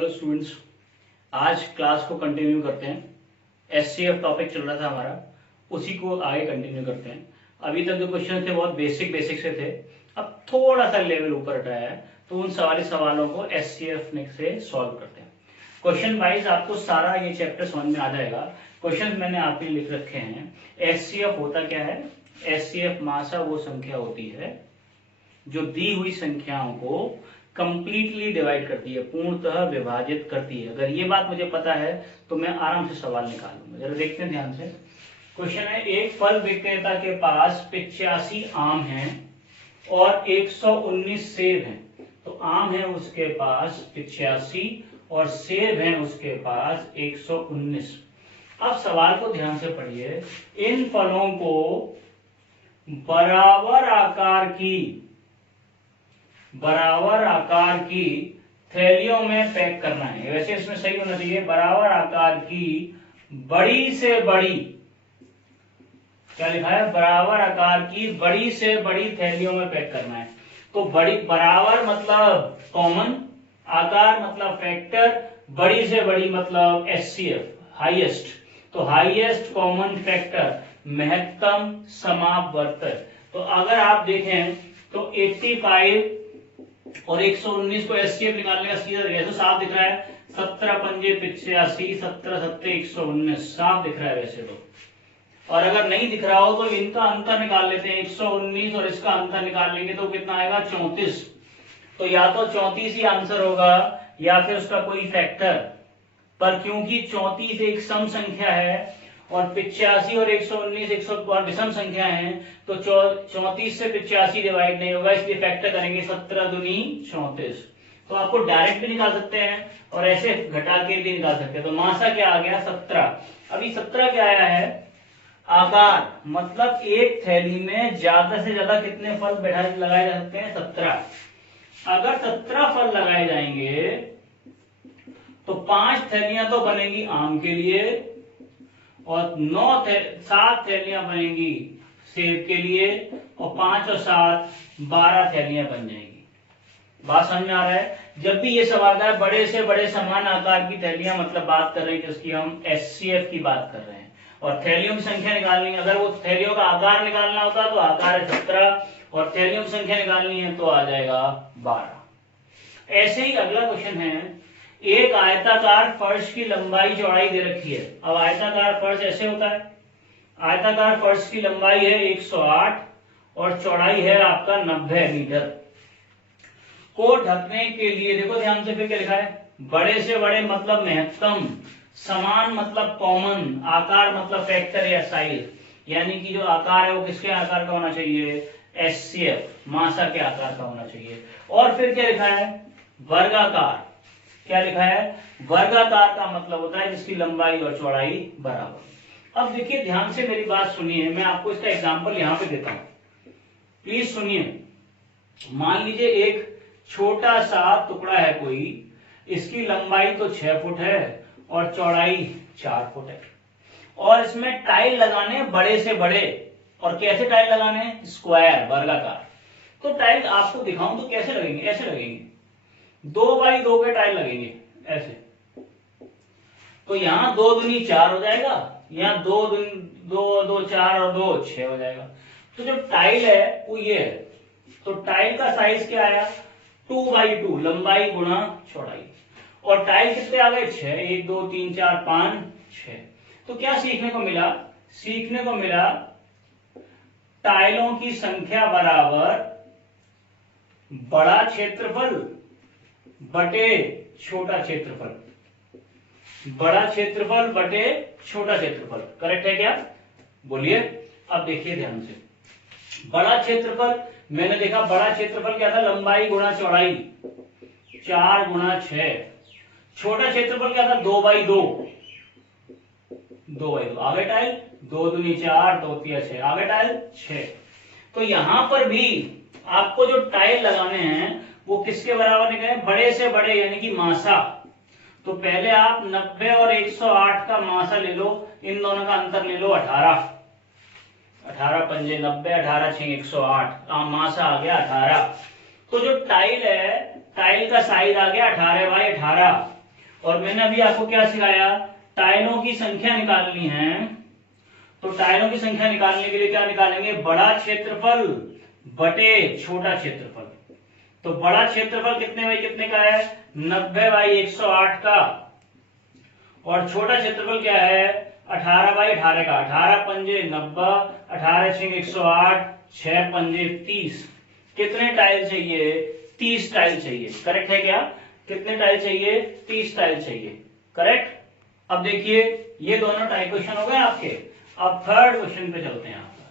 Hello students, आज class को continue करते हैं। एचसीएफ टॉपिक चल रहा था हमारा, उसी को आगे कंटिन्यू करते हैं। अभी तक जो क्वेश्चन थे बहुत बेसिक से थे, अब थोड़ा सा लेवल ऊपर उठाया है, तो उन सवालों को एचसीएफ से सॉल्व करते हैं। क्वेश्चन वाइज आपको सारा ये चैप्टर समझ में आ जाएगा। क्वेश्चन मैंने आपके लिए लिख रखे हैं। एचसीएफ होता क्या है? एचसीएफ मासा वो संख्या होती है जो दी हुई संख्याओं को कंप्लीटली डिवाइड करती है, पूर्णतः विभाजित करती है। अगर ये बात मुझे पता है तो मैं आराम से सवाल निकाल लूंगा। जरा देखते हैं ध्यान से। क्वेश्चन है, एक फल विक्रेता के पास 85 आम हैं और 119 सेब हैं। तो आम है उसके पास 85 और सेब है उसके पास 119। अब सवाल को ध्यान से पढ़िए। इन फलों को बराबर आकार की थैलियों में पैक करना है। वैसे इसमें सही होना चाहिए, बराबर आकार की बड़ी से बड़ी, क्या लिखा है? बराबर आकार की बड़ी से बड़ी थैलियों में पैक करना है। तो बड़ी, बराबर मतलब कॉमन, आकार मतलब फैक्टर, बड़ी से बड़ी मतलब एचसीएफ हाईएस्ट। तो हाईएस्ट कॉमन फैक्टर, महत्तम समापवर्तक। तो अगर आप देखें तो 85 और 119 को एचसीएफ निकालने का सीधा तरीका तो साफ दिख रहा है। 17 पंजे 85, 17 सत्ते 119, साफ दिख रहा है वैसे तो। और अगर नहीं दिख रहा हो तो इनका अंतर निकाल लेते हैं। 119 और इसका अंतर निकाल लेंगे तो कितना आएगा? 34। तो या तो 34 ही आंसर होगा या फिर उसका कोई फैक्टर। पर क्योंकि 34 एक सम संख्या है और 85 और 119 एक विषम संख्या है, तो 34 से 85 डिवाइड नहीं होगा, इसलिए फैक्टर करेंगे। 17 दूनी 34। तो आपको डायरेक्ट भी निकाल सकते हैं और ऐसे घटा के भी निकाल सकते हैं। तो मासा क्या आ गया? 17। अभी 17 क्या आया है? आकार, मतलब एक थैली में ज्यादा से ज्यादा कितने फल लगाए जा सकते हैं? 17। अगर 17 फल लगाए जाएंगे तो 5 थैलियां तो बनेगी आम के लिए और 7 थैलियां बनेगी सेब के लिए और 5 और 7 12 थैलियां बन जाएंगी। बात समझ में आ रहा है? जब भी ये सवाल आता है बड़े से बड़े समान आकार की थैलियां, मतलब बात कर रहे हैं जिसकी हम एचसीएफ की बात कर रहे हैं। और थैलियों की संख्या निकालनी है, अगर वो थैलियों का आकार निकालना होता तो आकार है 17 और थैलियों की संख्या निकालनी है तो आ जाएगा 12। ऐसे ही अगला क्वेश्चन है, एक आयताकार फर्श की लंबाई चौड़ाई दे रखी है। अब आयताकार फर्श ऐसे होता है, आयताकार फर्श की लंबाई है 108 और चौड़ाई है आपका 90 मीटर। को ढकने के लिए, देखो ध्यान से, फिर क्या लिखा है? बड़े से बड़े मतलब महत्तम, समान मतलब कॉमन, आकार मतलब फैक्टर या साइज, यानी कि जो आकार है वो किसके आकार का होना चाहिए? एचसीएफ मासा के आकार का होना चाहिए। और फिर क्या लिखा है? वर्गाकार। क्या लिखा है? वर्गाकार का मतलब होता है जिसकी लंबाई और चौड़ाई बराबर। अब देखिए ध्यान से मेरी बात सुनिए, मैं आपको इसका एग्जांपल यहां पे देता हूं, प्लीज सुनिए। मान लीजिए एक छोटा सा टुकड़ा है कोई, इसकी लंबाई तो 6 फुट है और चौड़ाई 4 फुट है और इसमें टाइल लगाने बड़े से बड़े। और कैसे टाइल लगाने? स्क्वायर, वर्गाकार। तो टाइल आपको दिखाऊं तो कैसे लगेंगे? ऐसे लगेंगे, 2x2 के टाइल लगेंगे ऐसे। तो यहां 2 दूनी 4 हो जाएगा, यहां 2 2 4 और 2 6 हो जाएगा। तो जो टाइल है वो ये है। तो टाइल का साइज क्या आया? 2x2, लंबाई गुणा चौड़ाई। और टाइल कितने आ गए? 6। 1 2 3 4 5 6। तो क्या सीखने को मिला? सीखने को मिला टाइलों की संख्या बराबर बड़ा क्षेत्रफल बटे छोटा क्षेत्रफल, बड़ा क्षेत्रफल बटे छोटा क्षेत्रफल। करेक्ट है क्या? बोलिए। अब देखिए ध्यान से, बड़ा क्षेत्रफल मैंने देखा, बड़ा क्षेत्रफल क्या था? लंबाई गुणा चौड़ाई, 4 गुणा 6। छोटा क्षेत्रफल क्या था? 2x2, 2x2। आगे टाइल 2 दूनी 4, 2 3 6, आगे टाइल 6। तो यहां पर भी आपको जो टाइल लगाने हैं वो किसके बराबर निकले? बड़े से बड़े, यानी कि मासा। तो पहले आप 90 और 108 का मासा ले लो, इन दोनों का अंतर ले लो 18। 18 पंजे 90, 18 6 108, मासा आ गया 18। तो जो टाइल है, टाइल का साइज आ गया 18x18। और मैंने अभी आपको क्या सिखाया, टाइलों की संख्या निकालनी है। तो टाइलों की संख्या निकालने के लिए क्या निकालेंगे, बड़ा क्षेत्रफल बटे छोटा क्षेत्रफल। तो बड़ा क्षेत्रफल कितने बाई कितने का है, 90 बाई 108 का, और छोटा क्षेत्रफल क्या है, 18 बाई 18 का। 18 पंजे 90, 18 छिंग 108, 6 पंजे 30। कितने टाइल चाहिए, 30 टाइल चाहिए। करेक्ट है क्या, कितने टाइल चाहिए, 30 टाइल चाहिए। करेक्ट। अब देखिए ये दोनों टाइप क्वेश्चन हो गए आपके। अब थर्ड क्वेश्चन पे चलते हैं आपका।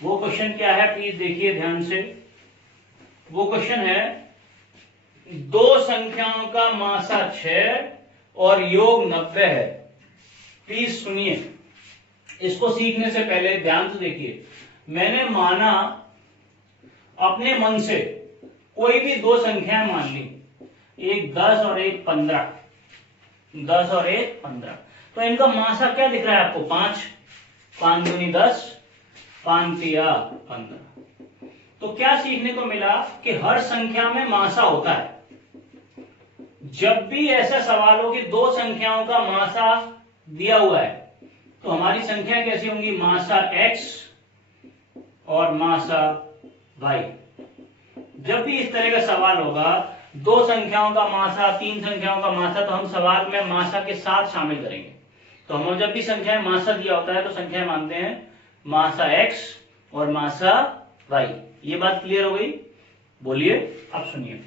वो क्वेश्चन क्या है, प्लीज देखिए ध्यान से। वो क्वेश्चन है, दो संख्याओं का मासा 6 और योग 90 है। प्लीज सुनिए, इसको सीखने से पहले ध्यान से देखिए। मैंने माना अपने मन से कोई भी दो संख्याएं मान ली, एक 10 और एक 15, 10 और एक 15। तो इनका मासा क्या दिख रहा है आपको, 5, 5 दूनी 10, 5 तिया 15। तो क्या सीखने को मिला कि हर संख्या में मासा होता है। जब भी ऐसा सवाल हो कि दो संख्याओं का मासा दिया हुआ है, तो हमारी संख्या कैसी होंगी, मासा x और मासा y। जब भी इस तरह का सवाल होगा, दो संख्याओं का मासा, तीन संख्याओं का मासा, तो हम सवाल में मासा के साथ शामिल करेंगे। तो हम जब भी संख्या मासा दिया होता है तो संख्या मानते हैं मासा x और मासा y। ये बात क्लियर हो गई, बोलिए। अब सुनिए,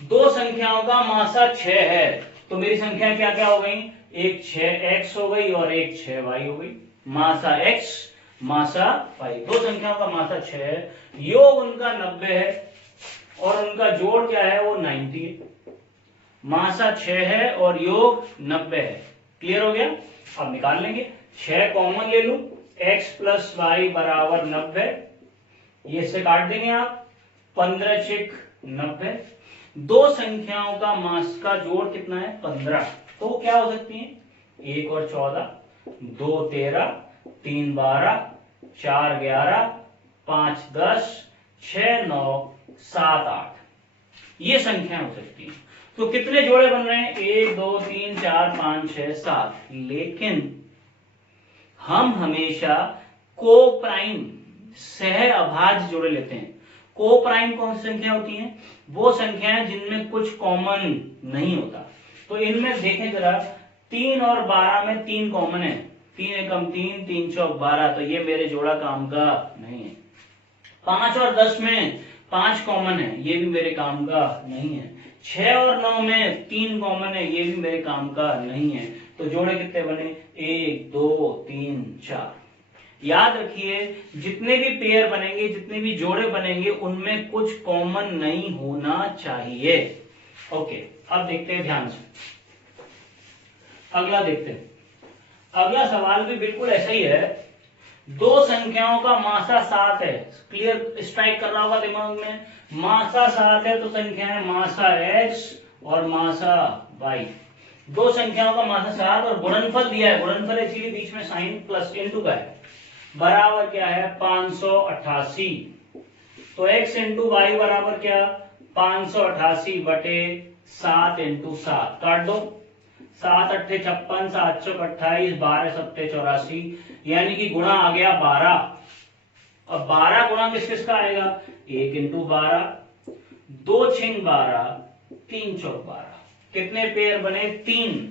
दो संख्याओं का मासा 6 है, तो मेरी संख्या क्या क्या हो गई, एक 6x हो गई और एक 6y हो गई। मासा x मासा y, दो संख्याओं का मासा 6 है, योग उनका 90 है और उनका जोड़ क्या है, वो 90 है। मासा 6 है और योग 90 है। क्लियर हो गया। अब निकाल लेंगे, 6 कॉमन ले लूं, x प्लस वाई बराबर 90, ये से काट देंगे आप, 15 छिक 90। दो संख्याओं का मास का जोड़ कितना है, 15। तो क्या हो सकती है, 1 और 14, 2 13, 3 12, 4 11, 5 10, 6 9, 7 8। ये संख्या हो सकती है। तो कितने जोड़े बन रहे हैं, 1 2 3 4 5 6 7। लेकिन हम हमेशा को प्राइम सह अभाज्य जोड़े लेते हैं। को प्राइम कौन सी संख्या होती है, वो संख्याएं जिनमें कुछ कॉमन नहीं होता। तो इनमें देखें जरा, 3 और 12 में 3 कॉमन है, 3 एकम 3, 3 चौक 12, तो ये मेरे जोड़ा काम का नहीं है। 5 और 10 में 5 कॉमन है, ये भी मेरे काम का नहीं है। 6 और 9 में 3 कॉमन है, ये भी मेरे काम का नहीं है। तो जोड़े कितने बने, 1 2 3 4। याद रखिए, जितने भी पेयर बनेंगे, जितने भी जोड़े बनेंगे, उनमें कुछ कॉमन नहीं होना चाहिए। ओके, अब देखते हैं ध्यान से, अगला देखते हैं। अगला सवाल भी बिल्कुल ऐसा ही है। दो संख्याओं का मासा 7 है। क्लियर स्ट्राइक कर रहा होगा दिमाग में, मासा 7 है तो संख्या है मासा x और मासा y। दो संख्याओं का मासा 7 और गुणनफल दिया है, गुणनफल इसीलिए बीच में साइन प्लस इनटू का है, बराबर क्या है, 588। तो x इंटू वाई बराबर क्या, 588 बटे 7 इंटू 7। काट दो, 7 अट्ठे 56, 7 चौक 28, 12 सत्ते 84, यानी कि गुणा आ गया 12। अब 12 गुणा किस किस का आएगा, 1 इंटू 12, 2 छिंग 12, 3 चौक 12। कितने पेयर बने, 3।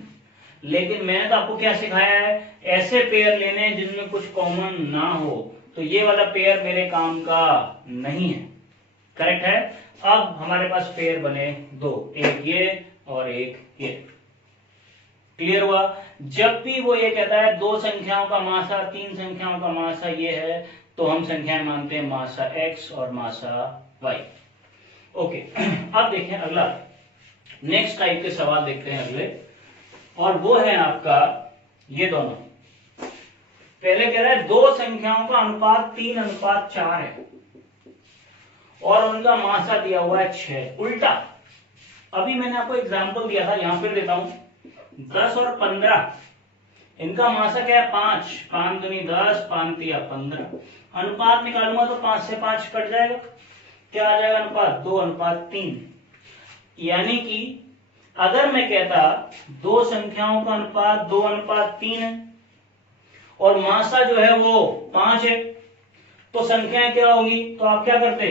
लेकिन मैंने तो आपको क्या सिखाया है, ऐसे पेयर लेने जिनमें कुछ कॉमन ना हो। तो ये वाला पेयर मेरे काम का नहीं है। करेक्ट है। अब हमारे पास पेयर बने 2, एक ये और एक ये। क्लियर हुआ। जब भी वो ये कहता है दो संख्याओं का मासा, तीन संख्याओं का मासा ये है, तो हम संख्याएं मानते हैं मासा x और मासा y। ओके, अब देखें अगला, नेक्स्ट टाइप के सवाल देखते हैं अगले, और वो है आपका ये दोनों। पहले कह रहा है दो संख्याओं का अनुपात 3:4 है और उनका मासा दिया हुआ है 6। उल्टा, अभी मैंने आपको एग्जांपल दिया था, यहां फिर देता हूं। 10 और 15, इनका मासा क्या है, 5, 5 दूनी 10, 5 तिया 15। अनुपात निकालूंगा तो 5 से 5 कट जाएगा, क्या आ जाएगा अनुपात, 2:3। यानी कि अगर मैं कहता दो संख्याओं का अनुपात 2:3 है और मासा जो है वो 5 है, तो संख्याएं क्या होगी? तो आप क्या करते?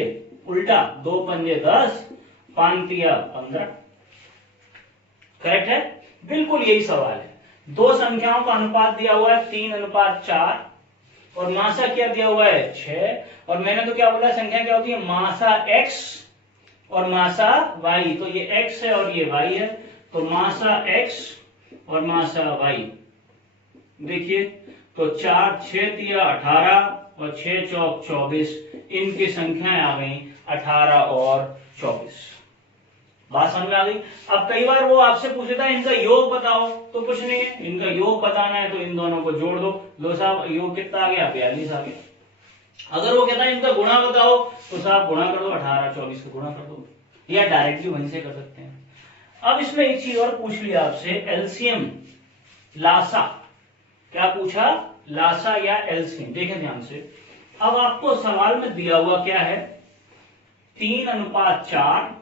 उल्टा, 2 पंजे 10, 5 तिया 15। करेक्ट है? बिल्कुल यही सवाल है। दो संख्याओं का अनुपात दिया हुआ है 3:4 और मासा क्या दिया हुआ है? 6। और मैंने तो क्या बोला, संख्या क्या होती है? मासा x और मासा y। तो ये x है और ये y है, तो मासा x और मासा y। देखिए, तो 4 6 तिया 18 और 6 चौक 24, इनकी संख्याएं आ गई 18 और 24। बात समझ में आ गई? अब कई बार वो आपसे पूछता है इनका योग बताओ, तो कुछ नहीं है, इनका योग बताना है तो इन दोनों को जोड़ दो। लो साहब, योग कितना आ गया? 42 आ गया। अगर वो कहता है इनका गुणा बताओ, तो साहब गुणा कर दो, 18 24 को गुणा कर दो, या डायरेक्टली वहीं से कर सकते हैं। अब इसमें एक चीज और पूछ लिया आपसे, एलसीएम लासा। क्या पूछा? लासा या एलसीएम। देखें ध्यान से, अब आपको सवाल में दिया हुआ क्या है? 3:4,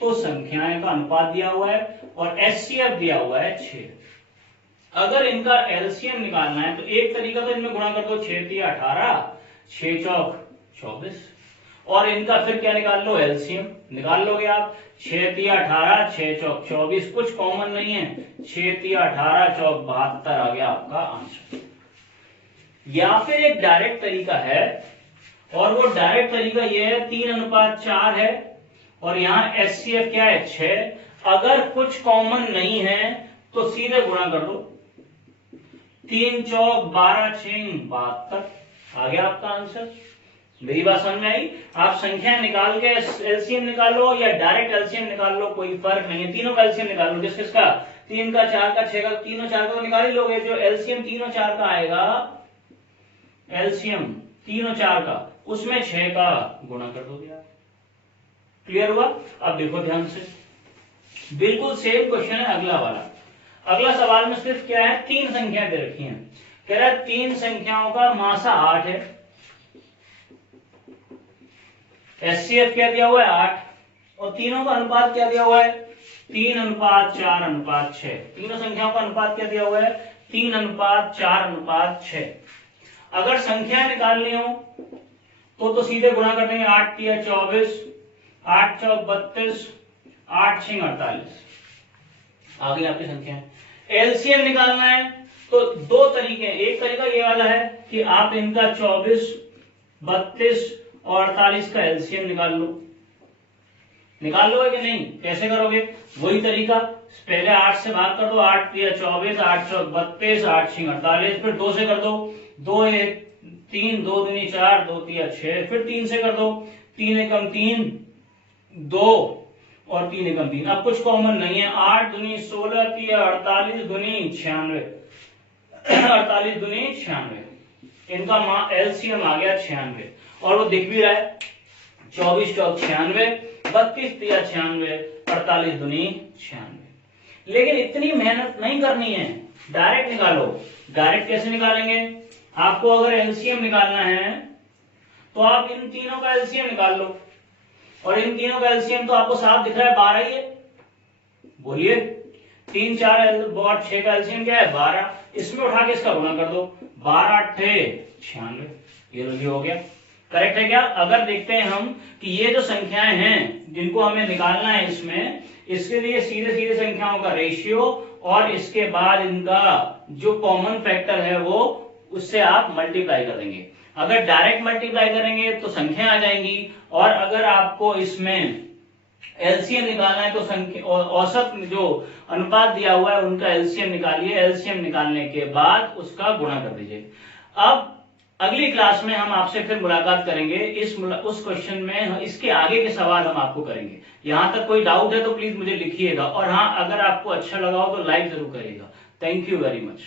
तो संख्याएं का अनुपात दिया हुआ है और एचसीएफ दिया हुआ है 6। अगर इनका एलसीएम निकालना है तो एक तरीका तो इनमें गुणा कर दो, 6 तिया 18, 6 चौक 24, और इनका फिर क्या निकाल लो? एलसीएम निकाल लोगे आप। 6 तिया 18, 6 चौक 24, कुछ कॉमन नहीं है, 6 तिया 18 चौक 72 आ गया आपका आंसर। या फिर एक डायरेक्ट तरीका है, और वो डायरेक्ट तरीका ये है, 3:4 है और यहाँ एचसीएफ क्या है? 6। अगर कुछ कॉमन नहीं है तो सीधे गुणा कर दो, 3 चौक 12 6 72, आ गया आपका आंसर। मेरी बात समझ में आई? आप संख्या निकाल के एलसीएम निकालो या डायरेक्ट एलसीएम निकाल लो, कोई फर्क नहीं है, तीनों का एलसीएम निकाल लो। किसका? 3 का, 4 का, 6 का, तीनों 4 का तो निकाल ही लोगे। जो एलसीएम 3 और 4 का आएगा, एलसीएम 3 और 4 का, उसमें 6 का गुणा कर दोगे आप। क्लियर हुआ? अब देखो ध्यान से, बिल्कुल सेम क्वेश्चन है अगला वाला। अगला सवाल में सिर्फ क्या है? 3 संख्याएं दे रखी हैं। कह रहा है 3 संख्याओं का मासा 8 है, एचसीएफ क्या दिया हुआ है? 8, और तीनों का अनुपात क्या दिया हुआ है? 3:4:6। तीनों संख्याओं का अनुपात क्या दिया हुआ है? 3:4:6। अगर संख्या निकालनी हो तो सीधे गुणा कर देंगे, 8 तिया 24, 8 चौक 32, 8 6 48, आ गई आपकी संख्या। एलसीएम निकालना है तो दो तरीके, एक तरीका ये वाला है कि आप इनका 24, 32 और 48 का एलसीएम निकाल लो। निकाल लोगे कि नहीं? कैसे करोगे? वही तरीका, पहले 8 से भाग कर दो, 8 तिया 24, 8 चौक 32, 8 6 48, फिर 2 से कर दो, 2 1 3, 2 दूनी 4, 2 तिया 6, फिर 3 से कर दो, 3 एकम 3, 2 और 3 एकम 3। अब कुछ कॉमन नहीं है, 8 दूनी 16 तिया 48 दूनी 96, 48 दूनी 96, इनका एलसीएम आ गया 96, और वो दिख भी रहा है, 24 चौक 96, 32 तिया 96, 48 दूनी 96। लेकिन इतनी मेहनत नहीं करनी है, डायरेक्ट निकालो। डायरेक्ट कैसे निकालेंगे? आपको अगर एलसीएम निकालना है तो आप इन तीनों का एलसीएम निकाल लो, और इन तीनों का एलसीएम तो आपको साफ दिख रहा है, 12 ही है। बोलिए, 3 4 और 6 का एलसीएम क्या है? 12। इसमें उठा के इसका गुणा कर दो, 12 8 96, ये हो गया। करेक्ट है क्या? अगर देखते हैं हम कि ये जो संख्याएं हैं जिनको हमें निकालना है इसमें, इसके लिए सीधे सीधे संख्याओं का रेशियो और इसके बाद इनका जो कॉमन फैक्टर है वो, उससे आप मल्टीप्लाई कर देंगे। अगर डायरेक्ट मल्टीप्लाई करेंगे तो संख्या आ जाएंगी, और अगर आपको इसमें एलसीएम निकालना है तो संख्या औसत जो अनुपात दिया हुआ है उनका एलसीएम निकालिए, एलसीएम निकालने के बाद उसका गुणा कर दीजिए। अब अगली क्लास में हम आपसे फिर मुलाकात करेंगे, उस क्वेश्चन में इसके आगे के सवाल हम आपको करेंगे। यहां तक कोई डाउट है तो प्लीज मुझे लिखिएगा, और हाँ, अगर आपको अच्छा लगा हो तो लाइक जरूर करिएगा। Thank you very much.